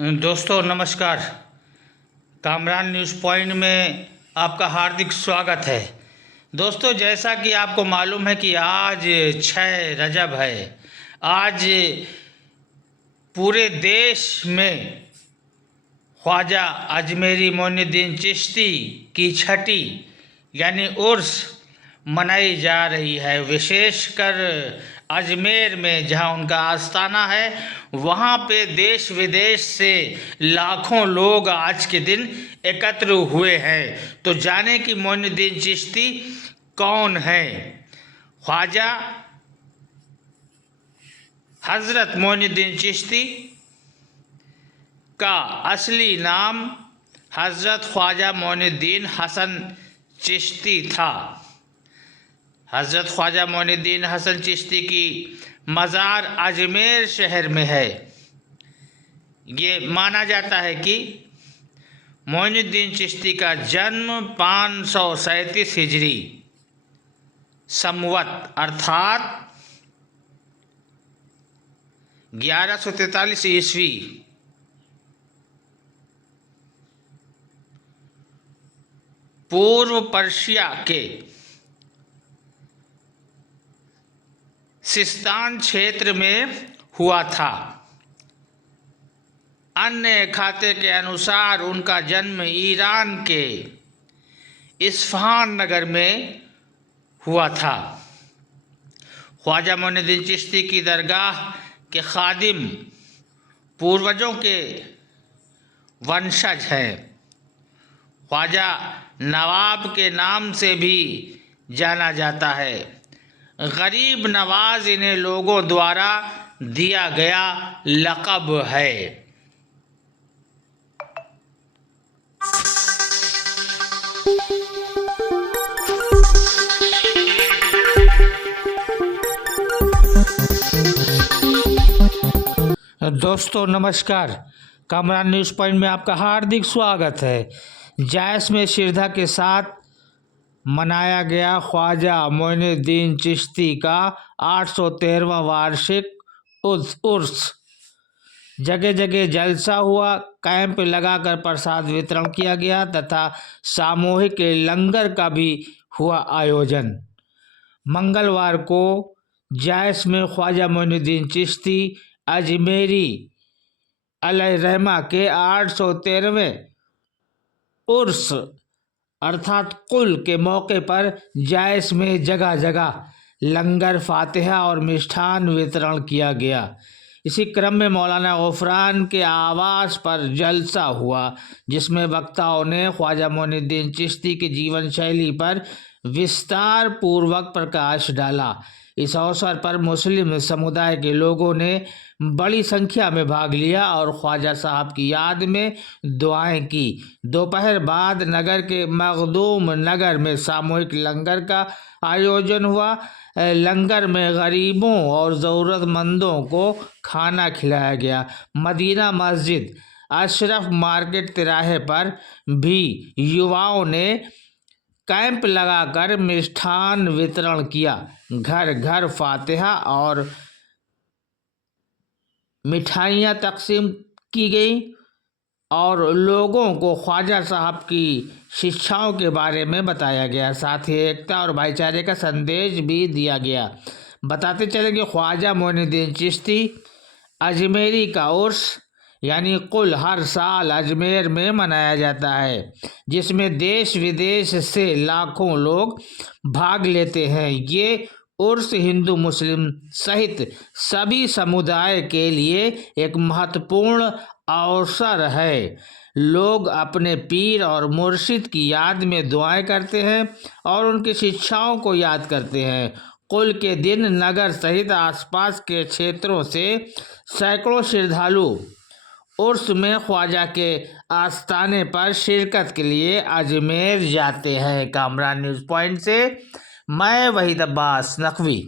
दोस्तों नमस्कार। Kamran news point में आपका हार्दिक स्वागत है। दोस्तों, जैसा कि आपको मालूम है कि आज 6 रजब है। आज पूरे देश में ख्वाजा अजमेरी मोइनुद्दीन चिश्ती की छठी यानी उर्स मनाई जा रही है। विशेषकर अजमेर में जहां उनका आस्थाना है, वहां पे देश विदेश से लाखों लोग आज के दिन एकत्र हुए हैं। तो जाने कि मोइनुद्दीन चिश्ती कौन है। ख्वाजा हज़रत मोइनुद्दीन चिश्ती का असली नाम हज़रत ख्वाजा मोइनुद्दीन हसन चिश्ती था। हज़रत ख्वाजा मोइनुद्दीन हसन चिश्ती की मज़ार अजमेर शहर में है। ये माना जाता है कि मोइनुद्दीन चिश्ती का जन्म 537 हिजरी संवत अर्थात 1143 ईस्वी पूर्व पर्शिया के सिस्तान क्षेत्र में हुआ था। अन्य खाते के अनुसार उनका जन्म ईरान के इस्फहान नगर में हुआ था। ख्वाजा मोइनुद्दीन चिश्ती की दरगाह के खादिम पूर्वजों के वंशज हैं। ख्वाजा नवाब के नाम से भी जाना जाता है। गरीब नवाज इन्हें लोगों द्वारा दिया गया लक़ब है। दोस्तों नमस्कार। कामरान न्यूज़ पॉइंट में आपका हार्दिक स्वागत है। जायस में श्रद्धा के साथ मनाया गया ख्वाजा मोइनुद्दीन चिश्ती का 813वां वार्षिक उर्स। जगह जगह जलसा हुआ, कैंप लगाकर प्रसाद वितरण किया गया तथा सामूहिक लंगर का भी हुआ आयोजन। मंगलवार को जायस में ख्वाजा मोइनुद्दीन चिश्ती अजमेरी अलैहिर्रहमा के 813वें उर्स अर्थात कुल के मौके पर जायस में जगह जगह लंगर, फातिहा और मिष्ठान वितरण किया गया। इसी क्रम में मौलाना गफरान के आवास पर जलसा हुआ, जिसमें वक्ताओं ने ख्वाजा मोइनुद्दीन चिश्ती की जीवन शैली पर विस्तार पूर्वक प्रकाश डाला। इस अवसर पर मुस्लिम समुदाय के लोगों ने बड़ी संख्या में भाग लिया और ख्वाजा साहब की याद में दुआएं की। दोपहर बाद नगर के मखदूम नगर में सामूहिक लंगर का आयोजन हुआ। लंगर में गरीबों और ज़रूरतमंदों को खाना खिलाया गया। मदीना मस्जिद, अशरफ मार्केट तिराहे पर भी युवाओं ने कैंप लगाकर मिष्ठान वितरण किया। घर घर फातिहा और मिठाइयाँ तकसीम की गई और लोगों को ख्वाजा साहब की शिक्षाओं के बारे में बताया गया। साथ ही एकता और भाईचारे का संदेश भी दिया गया। बताते चले कि ख्वाजा मोइनुद्दीन चिश्ती अजमेरी का उर्स यानी कुल हर साल अजमेर में मनाया जाता है, जिसमें देश विदेश से लाखों लोग भाग लेते हैं। ये उर्स हिंदू मुस्लिम सहित सभी समुदाय के लिए एक महत्वपूर्ण अवसर है। लोग अपने पीर और मुर्शिद की याद में दुआएं करते हैं और उनकी शिक्षाओं को याद करते हैं। कुल के दिन नगर सहित आसपास के क्षेत्रों से सैकड़ों श्रद्धालु उर्स में ख्वाजा के आस्थाने पर शिरकत के लिए अजमेर जाते हैं। कामरान न्यूज़ पॉइंट से मैं वहीद अब्बास नकवी।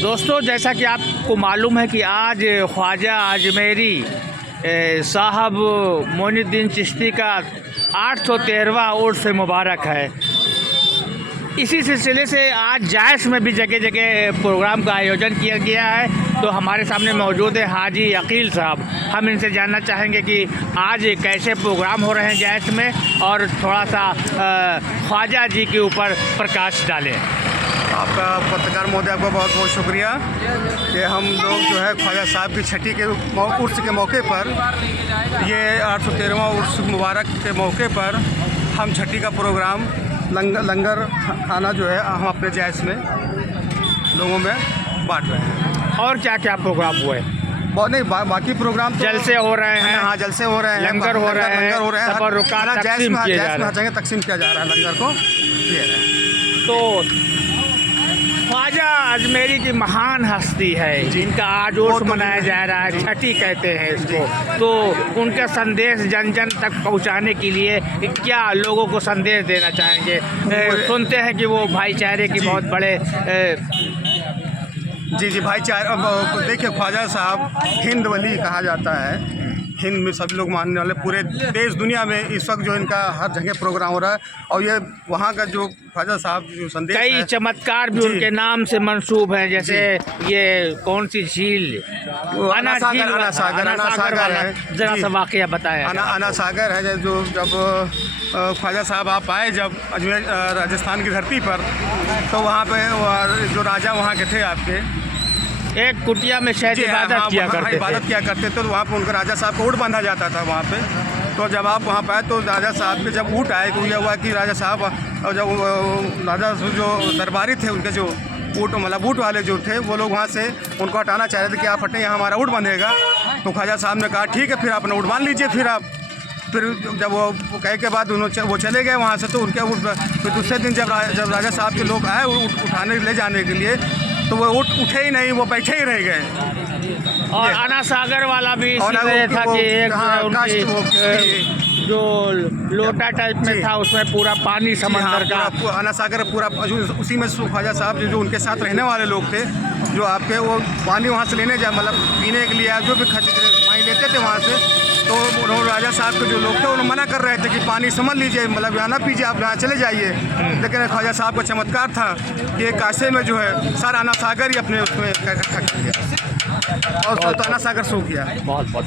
दोस्तों, जैसा कि आपको मालूम है कि आज ख्वाजा अजमेरी साहब मोइनुद्दीन चिश्ती का 813वां उर्स मुबारक है। इसी सिलसिले से आज जायस में भी जगह जगह प्रोग्राम का आयोजन किया गया है। तो हमारे सामने मौजूद है हाजी अकील साहब। हम इनसे जानना चाहेंगे कि आज कैसे प्रोग्राम हो रहे हैं जायस में, और थोड़ा सा ख्वाजा जी के ऊपर प्रकाश डालें। आपका पत्रकार महोदय, आपका बहुत बहुत शुक्रिया कि हम लोग जो है ख्वाजा साहब की छठी के उर्स के मौके पर, ये 813वां उर्स मुबारक के मौके पर हम छठी का प्रोग्राम लंगर खाना जो है हम अपने जायस में लोगों में बांट रहे हैं। और क्या क्या प्रोग्राम हुए? बहुत नहीं, बाकी प्रोग्राम तो जलसे हो रहे हैं। हाँ, जलसे हो रहे हैं, लंगर हो रहे हैं, तबरुकात तकसीम किया जा रहा है, लंगर को किया जा रहा है। तो ख्वाजा अजमेरी की महान हस्ती है जिनका आज उर्स मनाया जा रहा है, छठी कहते हैं इसको। तो उनका संदेश जन जन तक पहुंचाने के लिए क्या लोगों को संदेश देना चाहेंगे? सुनते हैं कि वो भाईचारे की बहुत बड़े जी भाईचारा। देखिए, ख्वाजा साहब हिंद वली कहा जाता है, हिंद में सभी लोग मानने वाले, पूरे देश दुनिया में इस वक्त जो इनका हर जगह प्रोग्राम हो रहा है। और ये वहाँ का जो ख्वाजा साहब जो संदेश, कई चमत्कार भी उनके नाम से मंसूब हैं, जैसे ये कौन सी झील, अना सागर है। जरा सा वाकया बताएं। अना सागर है, जो जब ख्वाजा साहब आप आए जब अजमेर राजस्थान की धरती पर, तो वहाँ पे जो राजा वहाँ के थे आपके, एक कुटिया में शायद इबादत किया करते थे। तो वहाँ पर उनका राजा साहब को ऊँट बांधा जाता था वहाँ पे। तो जब आप वहाँ पर आए तो राजा साहब के जब ऊँट आए तो यह हुआ कि राजा साहब और जब राजा जो दरबारी थे उनके जो ऊँट मतलब ऊँट वाले जो थे वो लोग वहाँ से उनको हटाना चाह रहे थे कि आप हटें, यहाँ हमारा ऊँट बंधेगा। तो ख्वाजा साहब ने कहा ठीक है, फिर अपना ऊँट बांध लीजिए। फिर जब वो कहे के बाद वो चले गए वहाँ से, तो उनके फिर दूसरे दिन जब राजा साहब के लोग आए उठाने ले जाने के लिए, तो वो उठे ही नहीं, वो बैठे ही रह गए। और अना सागर वाला भी इसी तरह था कि एक जो लोटा टाइप में था, उसमें पूरा पानी समंदर का। अना सागर पूरा उसी में ख्वाजा साहब जो उनके साथ रहने वाले लोग थे, जो आपके वो पानी वहाँ से लेने जाए, मतलब पीने के लिए जो भी पानी लेते थे वहाँ से, तो राजा साहब के जो लोग थे उन्होंने मना कर रहे थे कि पानी समझ लीजिए, मतलब यहाँ ना पीजिए, आप यहाँ चले जाइए। लेकिन ख्वाजा साहब का चमत्कार था कि एक कासे में जो है सारा अना सागर ही अपने उसमें इकट्ठा कर दिया और तो अना सागर सो किया। बहुत बहुत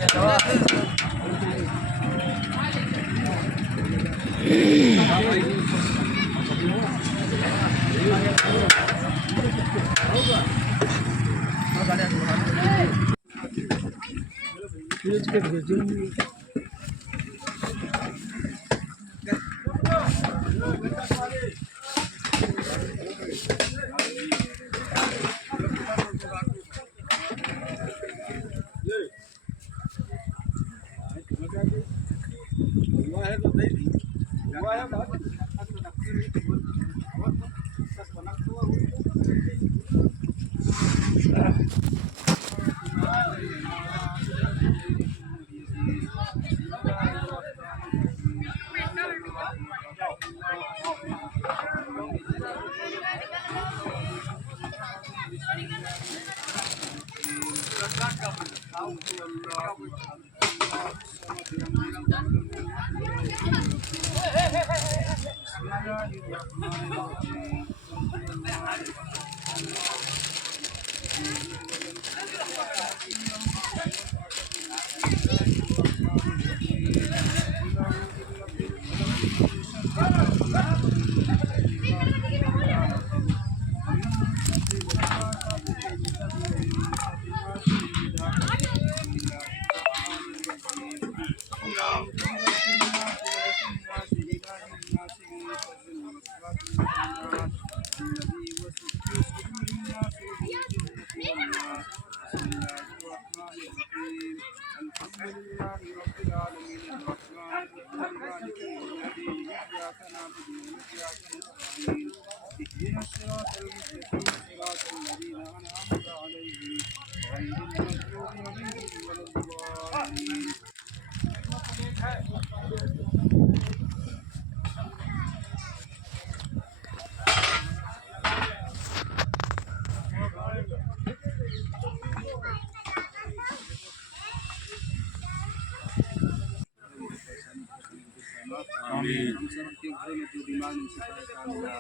हम सब के घरों में जो बीमार नहीं शिफा कामिला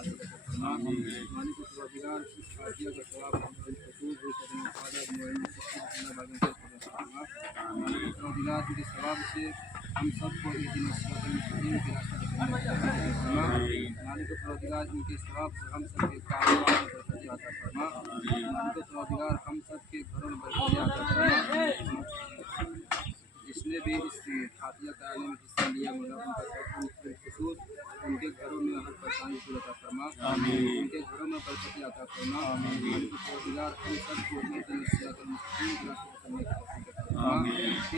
मालिक परवरदिगार इस फातिहा का सवाब हम पर कबूल हो सके फादर मोइन सल्लल्लाहु अलैहि वसल्लम मालिक परवरदिगार के सवाब से हम सबको एक दिन मुस्तकीम के रास्ते पर चलने की फरमा मालिक परवरदिगार इनके सवाब से हम सबके कारोबार में बरकत अता फरमा मालिक परवरदिगार हम सबके घरों में बरकत अता फरमा जिसने भी इस फातिहा कराने में हिस्सा लिया मौला उनका खसूस उनके घरों में हर परेशानी दूर अता फरमा उनके घरों में बरकत अता फरमा मालिक परवरदिगार हम सबको एक दिन सिरातुल मुस्तकीम के रास्ते पर चलने की तौफीक अता फरमा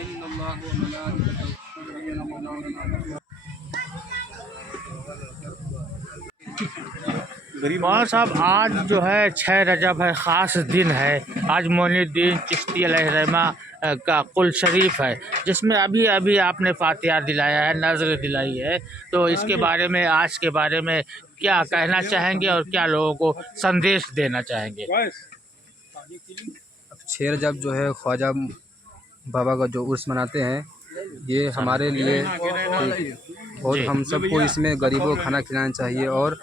इन्नल्लाहु व मलाइकतहु युसल्लूना अला मौलाना साहब, आज जो है 6 रजब है, ख़ास दिन है। आज मोइनुद्दीन चिश्ती अलैहिर्रहमा का कुल शरीफ है, जिसमें अभी अभी आपने फातिहा दिलाया है, नज़र दिलाई है। तो इसके बारे में, आज के बारे में क्या कहना चाहेंगे और क्या लोगों को संदेश देना चाहेंगे? 6 रजब जो है ख्वाजा बाबा का जो उर्स मनाते हैं, ये हमारे लिए और हम सबको इसमें गरीबों को खाना खिलाना चाहिए और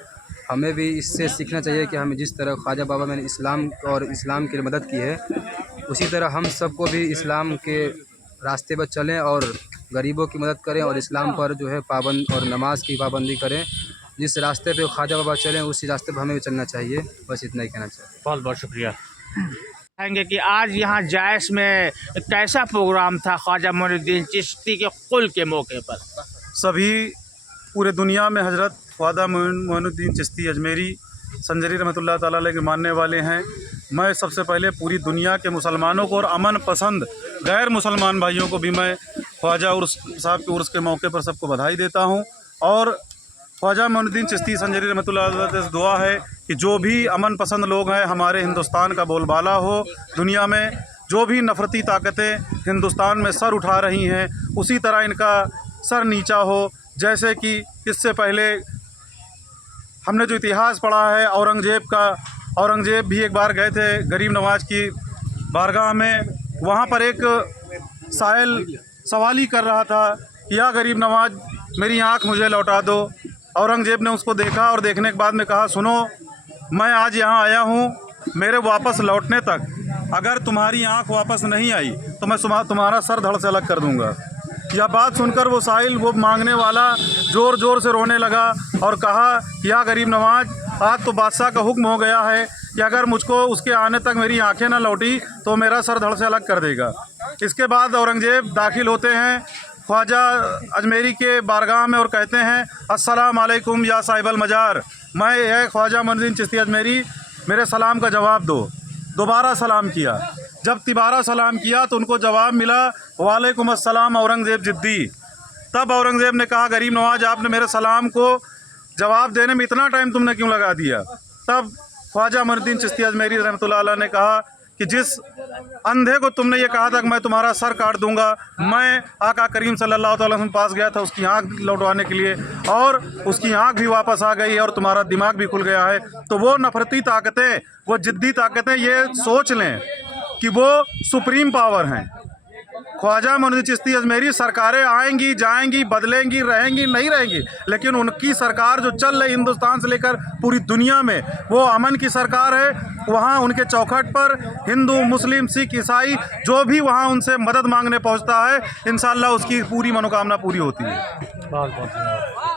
हमें भी इससे सीखना चाहिए कि हमें जिस तरह ख्वाजा बाबा ने इस्लाम के लिए मदद की है, उसी तरह हम सबको भी इस्लाम के रास्ते पर चलें और गरीबों की मदद करें और इस्लाम पर जो है पाबंद और नमाज की पाबंदी करें। जिस रास्ते पे ख्वाजा बाबा चलें उसी रास्ते पर हमें भी चलना चाहिए। बस इतना ही कहना चाहिए। बहुत बहुत शुक्रिया। कहेंगे कि आज यहाँ जायस में कैसा प्रोग्राम था ख्वाजा मोइनुद्दीन चिश्ती के कुल के मौके पर? सभी पूरे दुनिया में हज़रत ख्वाजा मोइनुद्दीन चिश्ती अजमेरी संजरी रहमतुल्लाह ताला अलैह के मानने वाले हैं। मैं सबसे पहले पूरी दुनिया के मुसलमानों को और अमन पसंद गैर मुसलमान भाइयों को भी मैं ख्वाजा उर्स साहब के उर्स के मौके पर सबको बधाई देता हूँ। और ख्वाजा मोइनुद्दीन चिश्ती संजरी रहमतुल्लाह ताला से दुआ है कि जो भी अमन पसंद लोग हैं, हमारे हिंदुस्तान का बोलबाला हो दुनिया में, जो भी नफ़रती ताकतें हिंदुस्तान में सर उठा रही हैं, उसी तरह इनका सर नीचा हो। जैसे कि इससे पहले हमने जो इतिहास पढ़ा है औरंगज़ेब का, औरंगज़ेब भी एक बार गए थे गरीब नवाज की बारगाह में, वहाँ पर एक साइल सवाल ही कर रहा था कि या गरीब नवाज मेरी आँख मुझे लौटा दो। औरंगज़ेब ने उसको देखा और देखने के बाद में कहा, सुनो मैं आज यहाँ आया हूँ, मेरे वापस लौटने तक अगर तुम्हारी आँख वापस नहीं आई तो मैं तुम्हारा सर धड़ से अलग कर दूँगा। यह बात सुनकर वो साहिल, वो मांगने वाला, ज़ोर ज़ोर से रोने लगा और कहा, या गरीब नवाज आज तो बादशाह का हुक्म हो गया है कि अगर मुझको उसके आने तक मेरी आंखें ना लौटी तो मेरा सर धड़ से अलग कर देगा। इसके बाद औरंगज़ेब दाखिल होते हैं ख्वाजा अजमेरी के बारगाह में और कहते हैं, अस्सलाम वालेकुम या साहिबल मजार, मैं यह ख्वाजा मोइनुद्दीन चिश्ती अजमेरी, मेरे सलाम का जवाब दो। दोबारा सलाम किया। जब तिबारा सलाम किया तो उनको जवाब मिला, वालेकुम अस्सलाम औरंगज़ेब जिद्दी। तब औरंगज़ेब ने कहा, गरीब नवाज आपने मेरे सलाम को जवाब देने में इतना टाइम तुमने क्यों लगा दिया? तब ख्वाजा मोइनुद्दीन चिश्ती अजमेरी रहमतुल्लाह अलैह ने कहा कि जिस अंधे को तुमने ये कहा था कि मैं तुम्हारा सर काट दूंगा, मैं आका करीम सल्लल्लाहु अलैहि वसल्लम पास गया था उसकी आँख लौटवाने के लिए और उसकी आँख भी वापस आ गई और तुम्हारा दिमाग भी खुल गया है। तो वो नफरती ताकतें, वो जिद्दी ताकतें ये सोच लें कि वो सुप्रीम पावर हैं। ख्वाजा मोइनुद्दीन चिश्ती अजमेरी सरकारें आएंगी जाएंगी, बदलेंगी, रहेंगी नहीं रहेंगी, लेकिन उनकी सरकार जो चल रही हिंदुस्तान से लेकर पूरी दुनिया में, वो अमन की सरकार है। वहाँ उनके चौखट पर हिंदू, मुस्लिम, सिख, ईसाई जो भी वहाँ उनसे मदद मांगने पहुँचता है, इंशाअल्लाह उसकी पूरी मनोकामना पूरी होती है। बहुत बहुत धन्यवाद।